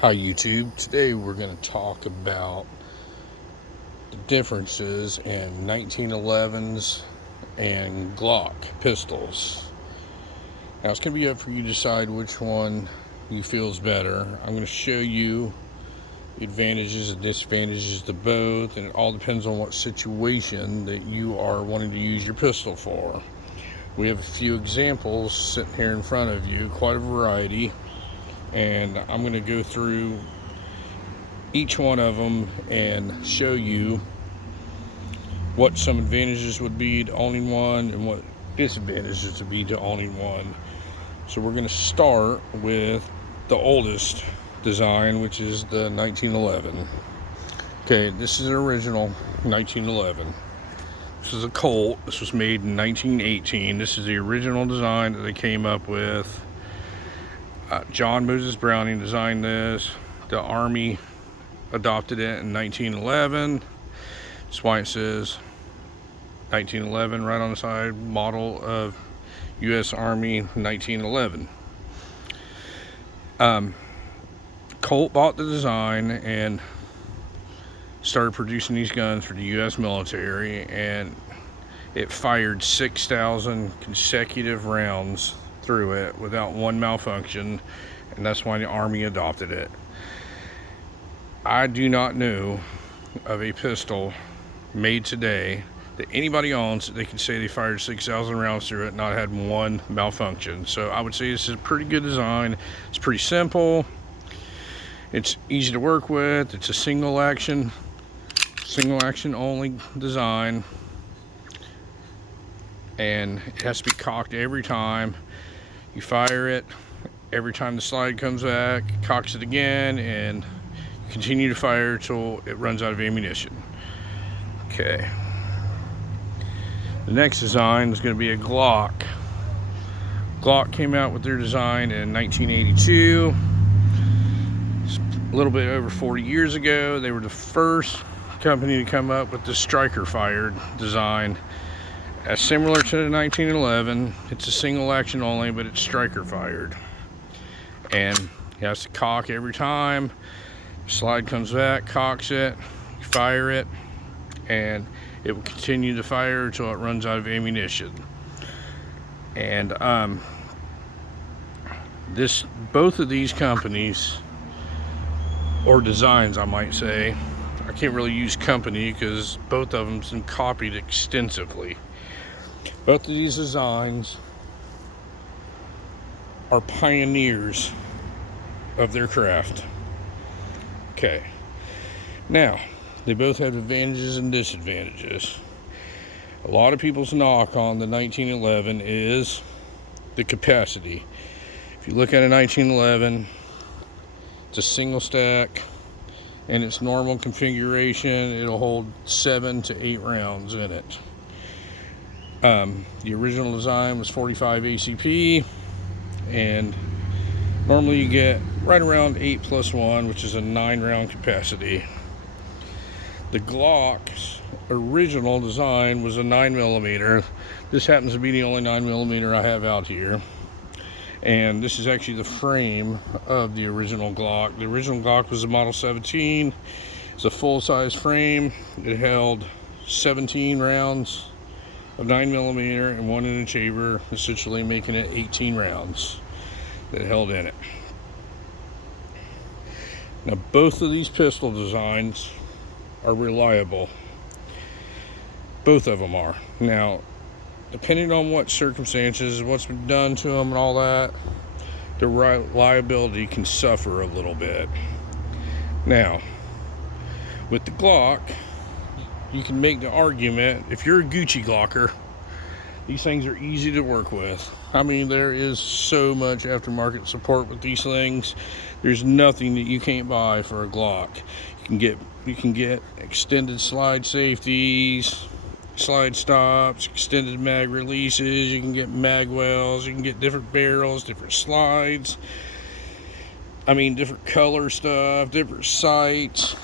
Hi YouTube. Today we're going to talk about the differences in 1911s and Glock pistols. Now it's going to be up for you to decide which one you feel is better. I'm going to show you the advantages and disadvantages to both, and it all depends on what situation that you are wanting to use your pistol for. We have a few examples sitting here in front of you, quite a variety, and I'm going to go through each one of them and show you what some advantages would be to owning one and what disadvantages would be to owning one. So we're going to start with the oldest design, which is the 1911. Okay, this is an original 1911. This is a Colt. This was made in 1918. This is the original design that they came up with. John Moses Browning designed this. The Army adopted it in 1911. That's why it says 1911 right on the side. Model of U.S. Army 1911. Colt bought the design and started producing these guns for the U.S. military, and it fired 6,000 consecutive rounds through it without one malfunction, and that's why the Army adopted it. I do not know of a pistol made today that anybody owns that they can say they fired 6,000 rounds through it and not had one malfunction. So I would say this is a pretty good design. It's pretty simple. It's easy to work with. It's a single action only design, and it has to be cocked every time you fire it. Every time the slide comes back, it cocks it again, and continue to fire until it runs out of ammunition. Okay. The next design is going to be a Glock. Glock came out with their design in 1982. It's a little bit over 40 years ago. They were the first company to come up with the striker fired design. Similar to the 1911, it's a single action only, but it's striker fired. And it has to cock every time. Slide comes back, cocks it, you fire it, and it will continue to fire until it runs out of ammunition. And both of these companies, or designs I might say, I can't really use company because both of them have been copied extensively. Both of these designs are pioneers of their craft. Okay, now they both have advantages and disadvantages. A lot of people's knock on the 1911 is the capacity. If you look at a 1911, it's a single stack, and its normal configuration, it'll hold 7 to 8 rounds in it. The original design was 45 ACP, and normally you get right around 8+1, which is a 9-round capacity. The Glock's original design was a 9mm. This happens to be the only 9mm I have out here. And this is actually the frame of the original Glock. The original Glock was a Model 17. It's a full-size frame. It held 17 rounds of 9mm and 1-inch chamber, essentially making it 18 rounds that held in it. Now both of these pistol designs are reliable. Both of them are. Now, depending on what circumstances, what's been done to them and all that, the reliability can suffer a little bit. Now, with the Glock, you can make the argument, if you're a Gucci Glocker, these things are easy to work with. I mean, there is so much aftermarket support with these things. There's nothing that you can't buy for a Glock. You can get extended slide safeties, slide stops, extended mag releases. You can get mag wells. You can get different barrels, different slides. I mean, different color stuff, different sights.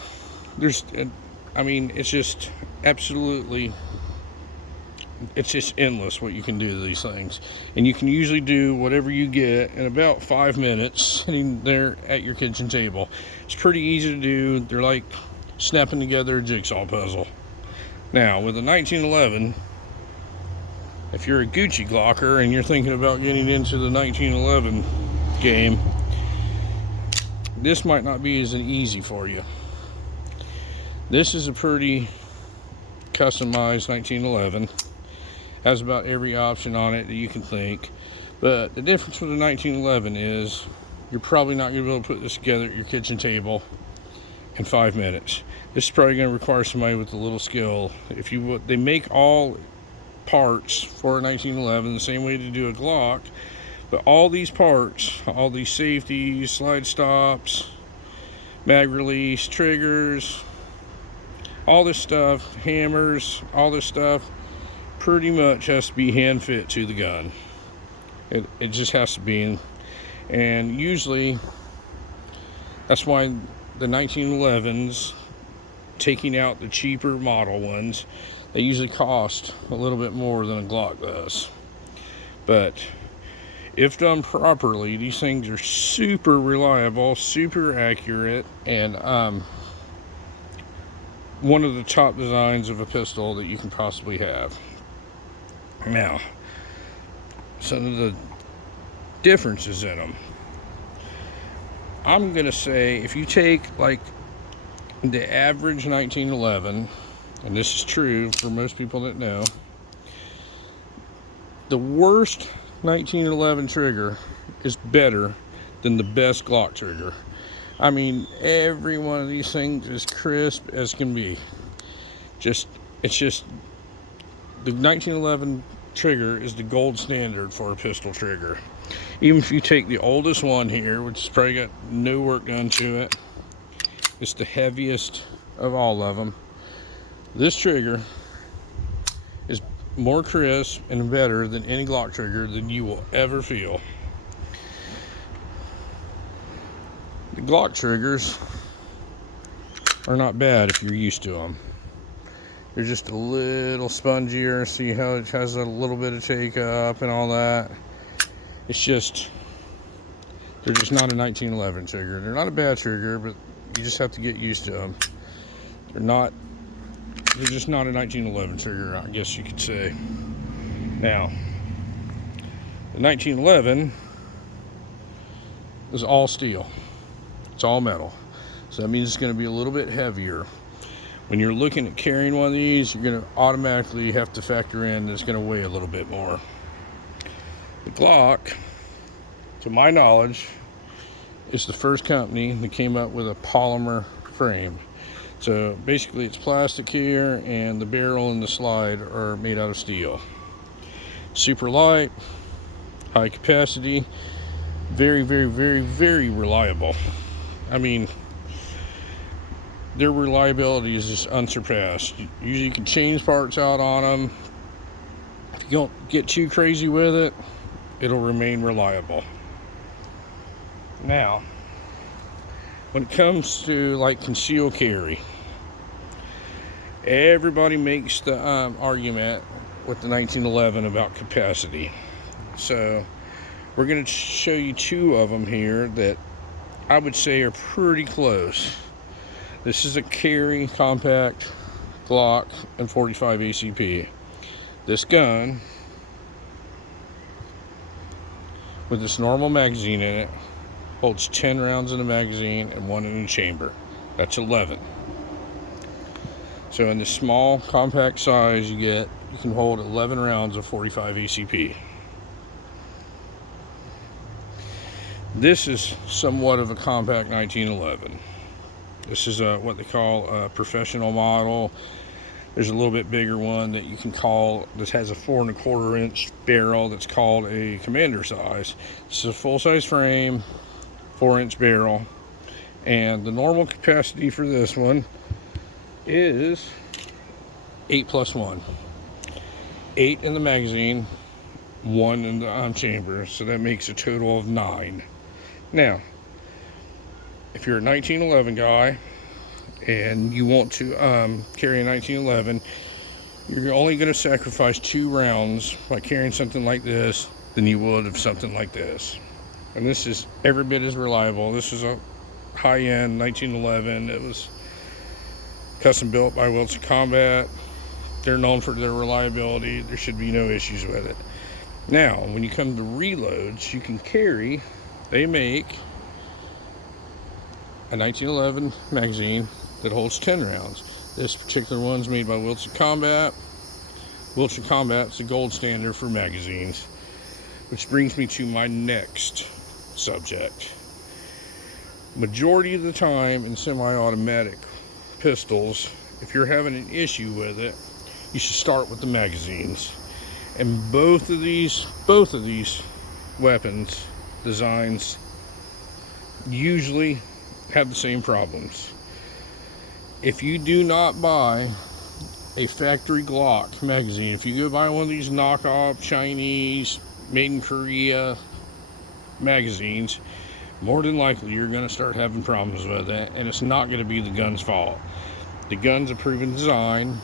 It's just absolutely it's just endless what you can do to these things. And you can usually do whatever you get in about 5 minutes sitting there at your kitchen table. It's pretty easy to do. They're like snapping together a jigsaw puzzle. Now, with a 1911, if you're a Gucci Glocker and you're thinking about getting into the 1911 game, this might not be as easy for you. This is a pretty customized 1911. Has about every option on it that you can think. But the difference with the 1911 is you're probably not going to be able to put this together at your kitchen table in 5 minutes. This is probably going to require somebody with a little skill. They make all parts for a 1911 the same way to do a Glock, but all these parts, all these safeties, slide stops, mag release, triggers, all this stuff, hammers, all this stuff, pretty much has to be hand fit to the gun. It just has to be. And usually that's why the 1911s, taking out the cheaper model ones, they usually cost a little bit more than a Glock does. But if done properly, these things are super reliable, super accurate, and one of the top designs of a pistol that you can possibly have. Now, some of the differences in them. I'm going to say if you take like the average 1911, and this is true for most people that know, the worst 1911 trigger is better than the best Glock trigger. I mean, every one of these things is crisp as can be. It's just the 1911 trigger is the gold standard for a pistol trigger. Even if you take the oldest one here, which has probably got no work done to it, it's the heaviest of all of them. This trigger is more crisp and better than any Glock trigger than you will ever feel. The Glock triggers are not bad if you're used to them. They're just a little spongier. See how it has a little bit of take up and all that. It's just, they're just not a 1911 trigger. They're not a bad trigger, but you just have to get used to them. They're just not a 1911 trigger, I guess you could say. Now, the 1911 is all steel. It's all metal. So that means it's going to be a little bit heavier. When you're looking at carrying one of these, you're going to automatically have to factor in that it's going to weigh a little bit more. The Glock, to my knowledge, is the first company that came up with a polymer frame. So basically it's plastic here, and the barrel and the slide are made out of steel. Super light, high capacity, very, very, very, very reliable. I mean, their reliability is just unsurpassed. Usually you can change parts out on them. If you don't get too crazy with it, it'll remain reliable. Now, when it comes to like concealed carry, everybody makes the argument with the 1911 about capacity. So we're going to show you two of them here that I would say are pretty close. This is a carry compact Glock and 45 ACP. This gun, with this normal magazine in it, holds 10 rounds in the magazine and 1 in the chamber. That's 11. So in the small compact size you can hold 11 rounds of 45 ACP. This is somewhat of a compact 1911. This is what they call a professional model. There's a little bit bigger one that you can call, this has a 4 1/4 inch barrel that's called a commander size. This is a full size frame, 4-inch barrel, and the normal capacity for this one is 8+1. 8 in the magazine, 1 in the chamber, so that makes a total of 9. Now, if you're a 1911 guy and you want to carry a 1911, You're only going to sacrifice 2 rounds by carrying something like this than you would of something like this. And this is every bit as reliable. This is a high-end 1911. It was custom built by Wilson Combat. They're known for their reliability. There should be no issues with it. Now, when you come to reloads, you can carry, they make a 1911 magazine that holds 10 rounds. This particular one's made by Wilson Combat. Wilson Combat's the gold standard for magazines. Which brings me to my next subject. Majority of the time in semi-automatic pistols, if you're having an issue with it, you should start with the magazines. And both of these weapons designs usually have the same problems. If you do not buy a factory Glock magazine, if you go buy one of these knockoff Chinese made in Korea magazines, more than likely you're going to start having problems with it, and it's not going to be the gun's fault. The gun's a proven design.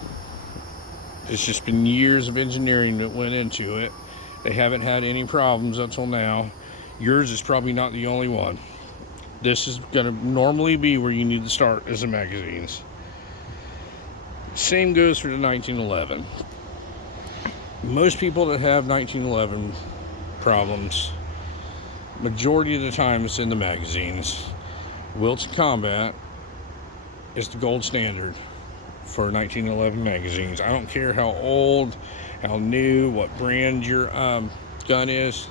It's just been years of engineering that went into it. They haven't had any problems until now. Yours is probably not the only one. This is going to normally be where you need to start as the magazines. Same goes for the 1911. Most people that have 1911 problems, majority of the time it's in the magazines. Wilson Combat is the gold standard for 1911 magazines. I don't care how old, how new, what brand your gun is.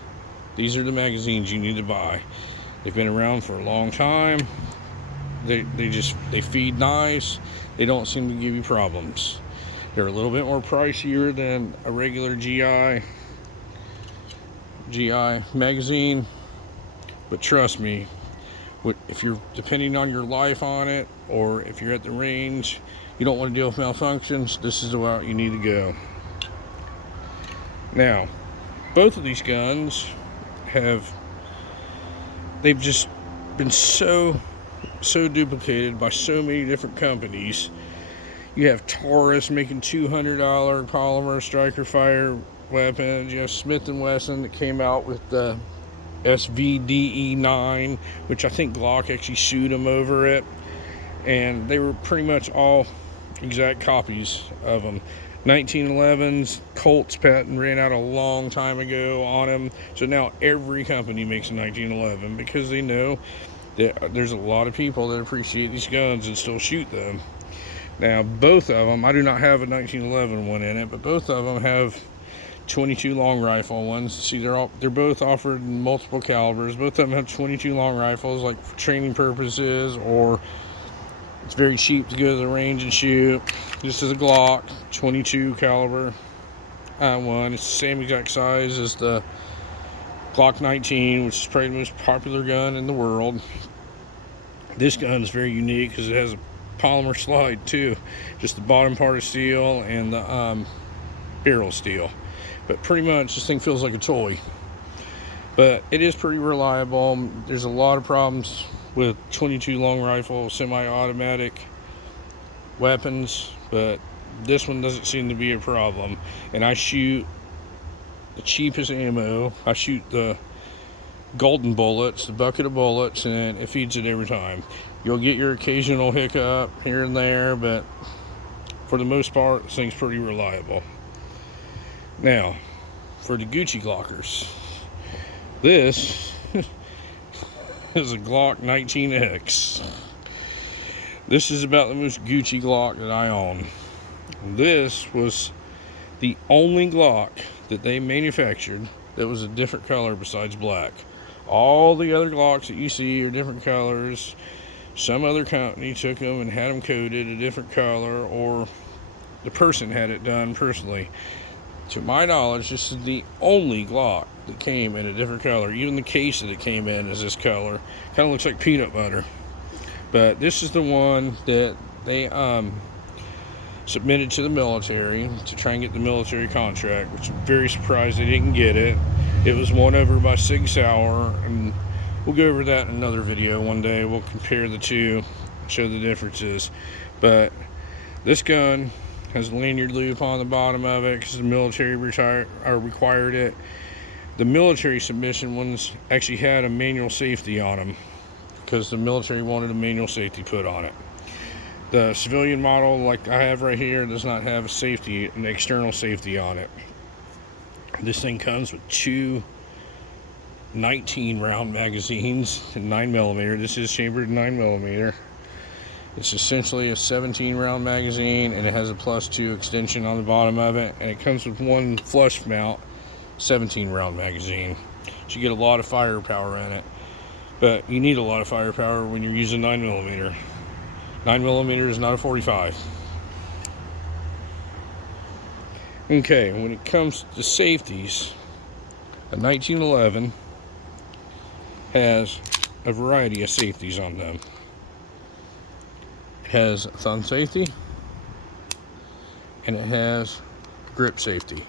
These are the magazines you need to buy. They've been around for a long time. They feed nice. They don't seem to give you problems. They're a little bit more pricier than a regular GI magazine, but trust me, if you're depending on your life on it, or if you're at the range, you don't want to deal with malfunctions, this is the route you need to go. Now, both of these guns they've just been so duplicated by so many different companies. You have Taurus making $200 polymer striker fire weapons. You have Smith & Wesson that came out with the SVDE9, which I think Glock actually sued them over it. And they were pretty much all exact copies of them. 1911s, Colt's patent ran out a long time ago on them. So now every company makes a 1911 because they know that there's a lot of people that appreciate these guns and still shoot them. Now, both of them, I do not have a 1911 one in it, but both of them have 22 long rifle ones. See, they're both offered in multiple calibers. Both of them have 22 long rifles, like for training purposes, or it's very cheap to go to the range and shoot. This is a Glock 22 caliber one. It's the same exact size as the Glock 19, which is probably the most popular gun in the world. This gun is very unique because it has a polymer slide too. Just the bottom part is steel and the barrel steel. But pretty much this thing feels like a toy. But it is pretty reliable. There's a lot of problems with 22 long rifle semi-automatic weapons, but this one doesn't seem to be a problem. And I shoot the cheapest ammo. I shoot the golden bullets, the bucket of bullets, and it feeds it every time. You'll get your occasional hiccup here and there, but for the most part, this thing's pretty reliable. Now, for the Gucci Glockers, this is a Glock 19X. This is about the most Gucci Glock that I own. This was the only Glock that they manufactured that was a different color besides black. All the other Glocks that you see are different colors. Some other company took them and had them coated a different color, or the person had it done personally. To my knowledge, this is the only Glock that came in a different color. Even the case that it came in is this color. Kind of looks like peanut butter. But this is the one that they submitted to the military to try and get the military contract, which I'm very surprised they didn't get it. It was won over by Sig Sauer, and we'll go over that in another video one day. We'll compare the two, show the differences. But this gun Has a lanyard loop on the bottom of it because the military required it. The military submission ones actually had a manual safety on them because the military wanted a manual safety put on it. The civilian model, like I have right here, does not have a safety, an external safety on it. This thing comes with two 19 round magazines in 9mm. This is chambered 9mm. It's essentially a 17 round magazine, and it has a +2 extension on the bottom of it, and it comes with one flush mount 17 round magazine. So you get a lot of firepower in it, but you need a lot of firepower when you're using 9mm. 9mm is not a 45. Okay, when it comes to safeties, a 1911 has a variety of safeties on them. It has thumb safety, and it has grip safety.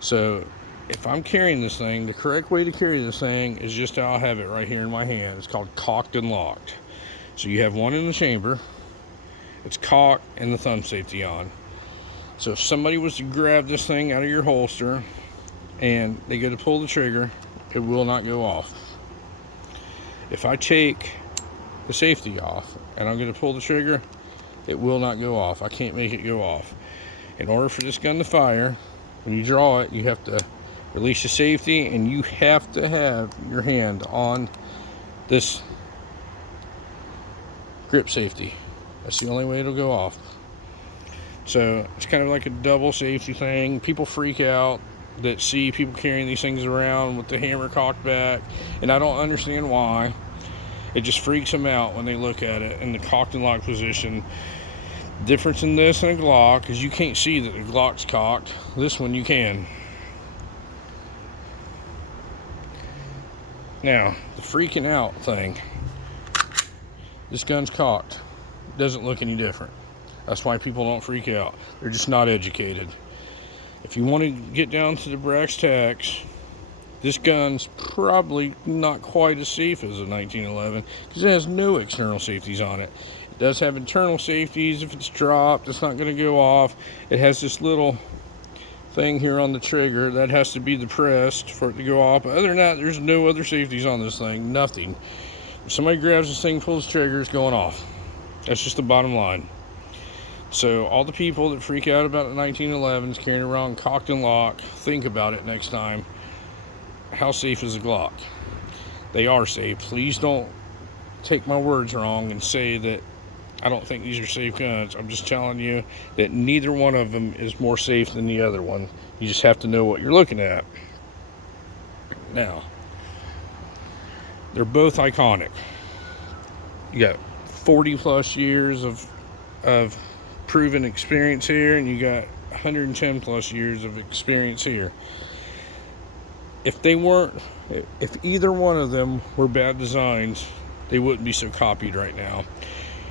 So if I'm carrying this thing, the correct way to carry this thing is just how I have it right here in my hand. It's called cocked and locked. So you have one in the chamber, it's cocked, and the thumb safety on. So if somebody was to grab this thing out of your holster and they go to pull the trigger, it will not go off. If I take the safety off and I'm going to pull the trigger, it will not go off. I can't make it go off. In order for this gun to fire, when you draw it, you have to release the safety, and you have to have your hand on this grip safety. That's the only way it'll go off. So it's kind of like a double safety thing. People freak out that see people carrying these things around with the hammer cocked back, and I don't understand why. It just freaks them out when they look at it in the cocked and locked position. Difference in this and a Glock is you can't see that the Glock's cocked. This one you can. Now, the freaking out thing. This gun's cocked. It doesn't look any different. That's why people don't freak out. They're just not educated. If you want to get down to the brass tacks, this gun's probably not quite as safe as a 1911 because it has no external safeties on it. It does have internal safeties. If it's dropped, it's not going to go off. It has this little thing here on the trigger that has to be depressed for it to go off. But other than that, there's no other safeties on this thing. Nothing. If somebody grabs this thing, pulls the trigger, it's going off. That's just the bottom line. So all the people that freak out about the 1911s carrying around cocked and locked, think about it next time. How safe is a Glock? They are safe. Please don't take my words wrong and say that I don't think these are safe guns. I'm just telling you that neither one of them is more safe than the other one. You just have to know what you're looking at. Now, they're both iconic. You got 40 plus years of proven experience here, and you got 110 plus years of experience here. If either one of them were bad designs, they wouldn't be so copied right now.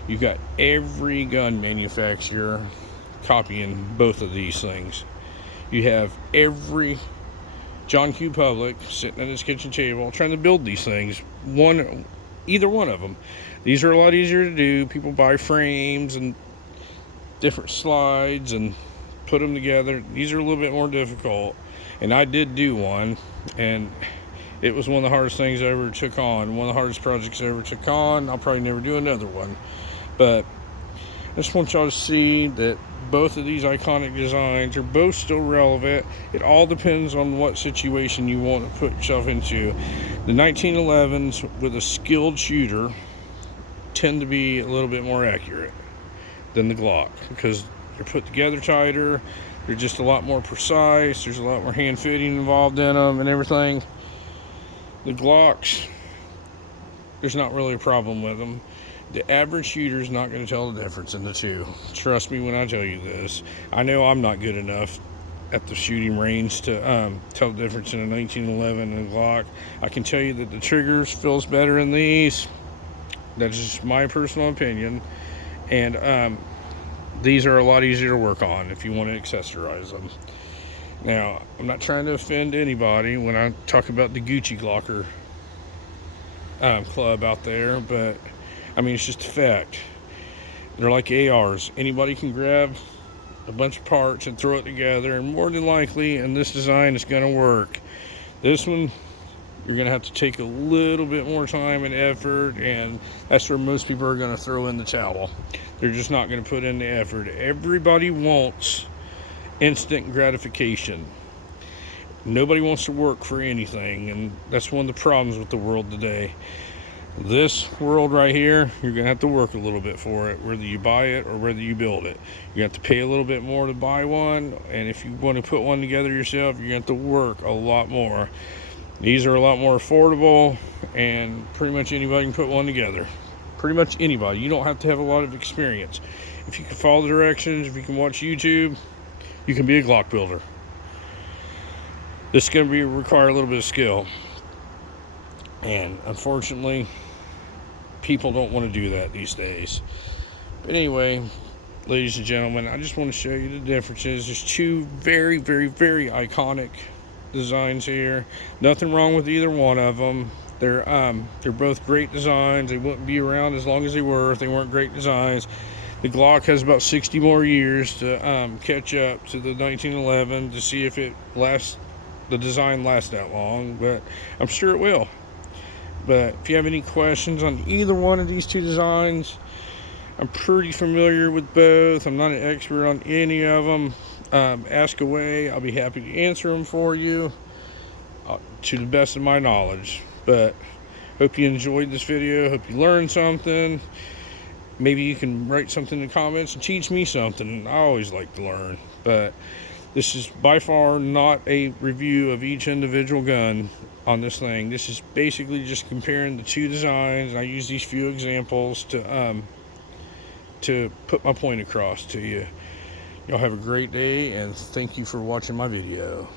You've got every gun manufacturer copying both of these things. You have every John Q. Public sitting at his kitchen table trying to build these things. Either one of them. These are a lot easier to do. People buy frames and different slides and put them together. These are a little bit more difficult. And I did do one, and it was one of the hardest things I ever took on. One of the hardest projects I ever took on. I'll probably never do another one. But I just want y'all to see that both of these iconic designs are both still relevant. It all depends on what situation you want to put yourself into. The 1911s with a skilled shooter tend to be a little bit more accurate than the Glock because they're put together tighter. They're just a lot more precise. There's a lot more hand fitting involved in them and everything. The Glocks, there's not really a problem with them. The average shooter is not going to tell the difference in the two. Trust me when I tell you this. I know I'm not good enough at the shooting range to tell the difference in a 1911 and a Glock. I can tell you that the triggers feels better in these. That's just my personal opinion. And these are a lot easier to work on if you want to accessorize them. Now, I'm not trying to offend anybody when I talk about the Gucci Glocker club out there, but I mean, it's just a fact. They're like ARs. Anybody can grab a bunch of parts and throw it together, and more than likely in this design it's going to work. This one, you're going to have to take a little bit more time and effort, and that's where most people are going to throw in the towel. They're just not going to put in the effort. Everybody wants instant gratification. Nobody wants to work for anything, and that's one of the problems with the world today. This world right here, you're going to have to work a little bit for it, whether you buy it or whether you build it. You have to pay a little bit more to buy one, and if you want to put one together yourself, you're going to have to work a lot more. These are a lot more affordable, and pretty much anybody can put one together. Pretty much anybody. You don't have to have a lot of experience. If you can follow the directions, if you can watch YouTube, you can be a Glock builder. This is going to require a little bit of skill, and unfortunately people don't want to do that these days. But anyway, ladies and gentlemen, I just want to show you the differences. There's two very, very, very iconic designs here. Nothing wrong with either one of them. They're both great designs. They wouldn't be around as long as they were if they weren't great designs. The Glock has about 60 more years to catch up to the 1911 to see if it lasts, the design lasts that long, but I'm sure it will. But if you have any questions on either one of these two designs, I'm pretty familiar with both. I'm not an expert on any of them. Ask away. I'll be happy to answer them for you to the best of my knowledge. But hope you enjoyed this video. Hope you learned something. Maybe you can write something in the comments and teach me something. I always like to learn. But this is by far not a review of each individual gun on this thing. This is basically just comparing the two designs. I use these few examples to put my point across to you. Y'all have a great day, and thank you for watching my video.